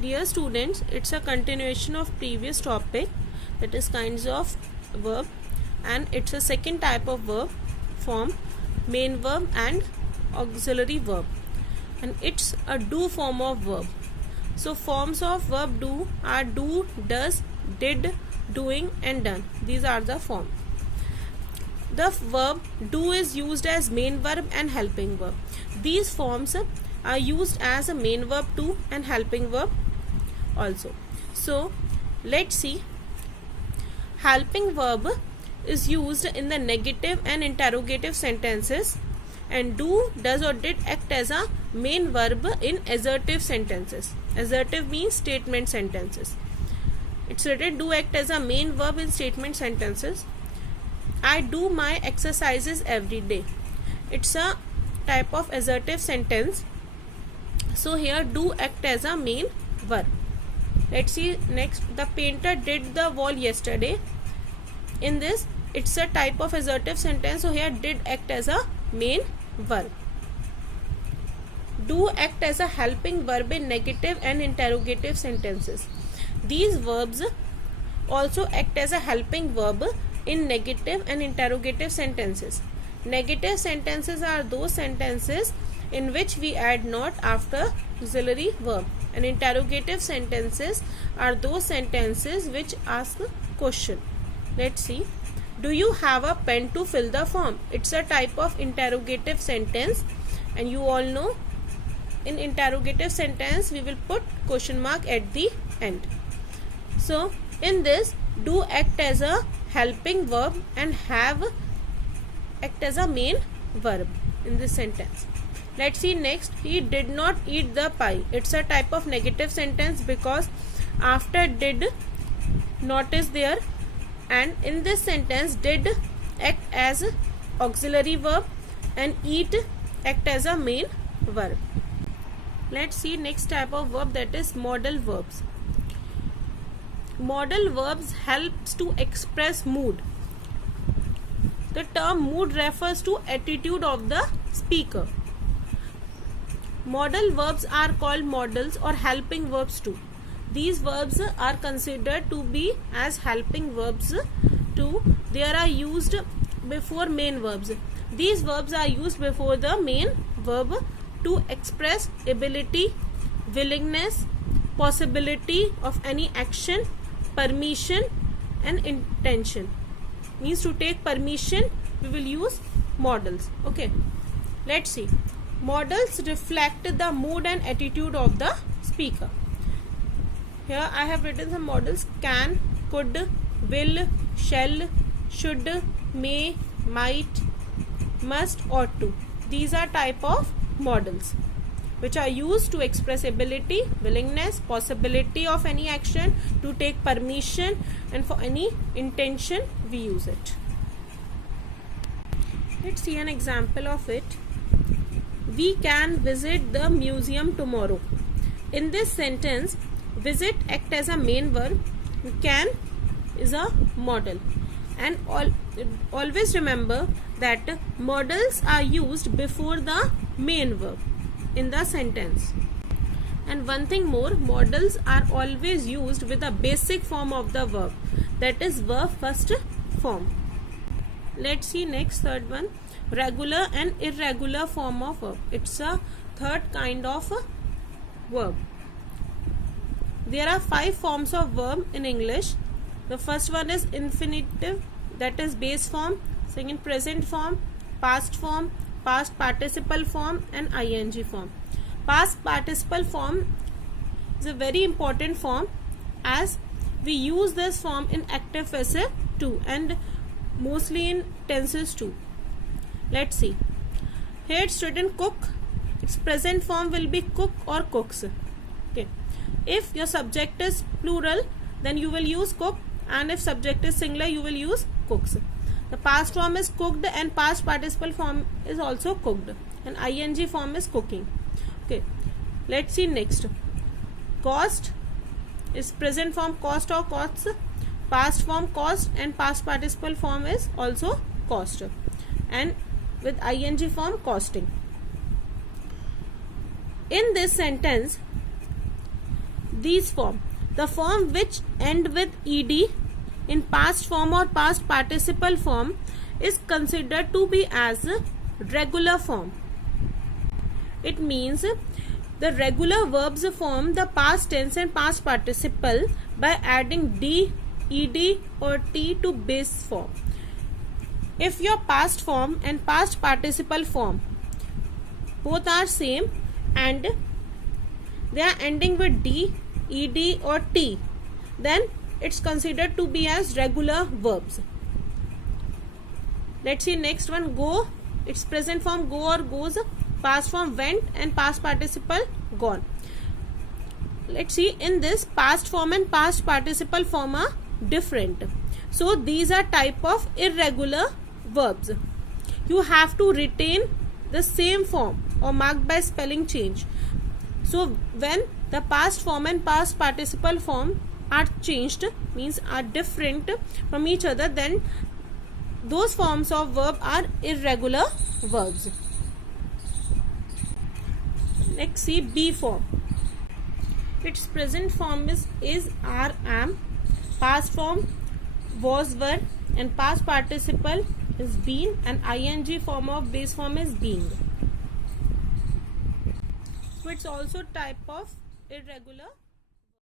Dear students, it's a continuation of previous topic, that is kinds of verb, and it's a second type of verb form, main verb and auxiliary verb, and it's a do form of verb. So forms of verb do are do, does, did, doing and done. These are the forms. The verb do is used as main verb and helping verb. These forms are used as a main verb too and helping verb also. So let's see. Helping verb is used in the negative and interrogative sentences, and do, does or did act as a main verb in assertive sentences. Assertive means statement sentences. It's written do act as a main verb in statement sentences. I do my exercises every day. It's a type of assertive sentence. So here do act as a main verb. Let's see next. The painter did the wall yesterday. In this, it's a type of assertive sentence. So here did act as a main verb. Do act as a helping verb in negative and interrogative sentences. These verbs also act as a helping verb in negative and interrogative sentences. Negative sentences are those sentences in which we add not after auxiliary verb, and interrogative sentences are those sentences which ask question. Let's see. Do you have a pen to fill the form? It's a type of interrogative sentence, and you all know in interrogative sentence we will put question mark at the end. So in this, do act as a helping verb and have act as a main verb in this sentence. Let's see next. He did not eat the pie. It's a type of negative sentence because after did not is there, and in this sentence did act as auxiliary verb and eat act as a main verb. Let's see next type of verb, that is modal verbs. Modal verbs helps to express mood. The term mood refers to attitude of the speaker. Modal verbs are called modals or helping verbs too. These verbs are considered to be as helping verbs too. They are used before main verbs. These verbs are used before the main verb to express ability, willingness, possibility of any action, permission and intention. Means to take permission we will use modals. Okay, let's see. Modals reflect the mood and attitude of the speaker. Here I have written some modals: can, could, will, shall, should, may, might, must, ought to. These are type of modals which are used to express ability, willingness, possibility of any action, to take permission, and for any intention we use it. Let's see an example of it. We can visit the museum tomorrow. In this sentence, visit act as a main verb, can is a modal, and always remember that modals are used before the main verb in the sentence. And one thing more, modals are always used with the basic form of the verb, that is verb first form. Let's see next, third one, regular and irregular form of verb. It's a third kind of verb. There are 5 forms of verb in English. The first one is infinitive, that is base form. Second, present form, past form, past participle form and ing form. Past participle form is a very important form as we use this form in active passive too and mostly in tenses too. Let's see. Here it's written cook. Its present form will be cook or cooks. Okay. If your subject is plural, then you will use cook, and if subject is singular, you will use cooks. The past form is cooked and past participle form is also cooked, and ing form is cooking. Okay, let's see next. Cost is present form cost or costs, past form cost, and past participle form is also cost, and with ing form costing. In this sentence, these form. The form which end with ed in past form or past participle form is considered to be as regular form. It means the regular verbs form the past tense and past participle by adding d, ed or t to base form. If your past form and past participle form both are same and they are ending with d, ed or t, then it's considered to be as regular verbs. Let's see next one. Go, its present form go or goes, past form went and past participle gone. Let's see, in this past form and past participle form are different. So these are type of irregular verbs. You have to retain the same form or marked by spelling change. So when the past form and past participle form are changed, means are different from each other, then those forms of verb are irregular verbs. Next, see be form. Its present form is are, am, past form was, were, and past participle is been, and ing form of base form is being. So it's also type of irregular